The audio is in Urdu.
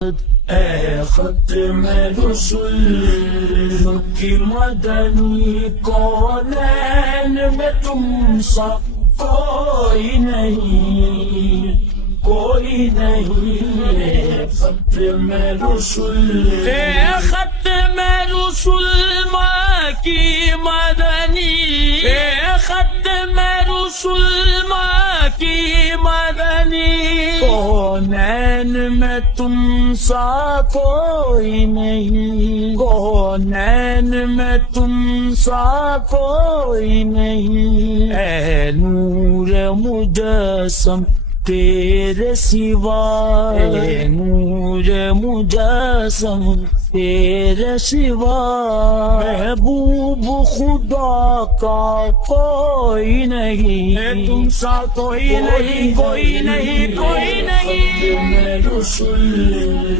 اے ختم رسول کی مدنی کونین میں تم سا کوئی نہیں، کوئی نہیں۔ اے ختم رسول، اے ختم رسول ماں کی مدنی، اے ختم رسول ماں کی مدنی، کونین میں تم سا کوئی نہیں، کونین میں تم سا کوئی نہیں۔ اے نور مجسم تیرے سوا، اے نور مجسم تیرے سوا، محبوب خدا کا کوئی نہیں، اے تم سا کوئی نہیں، کوئی نہیں، کوئی نہیں۔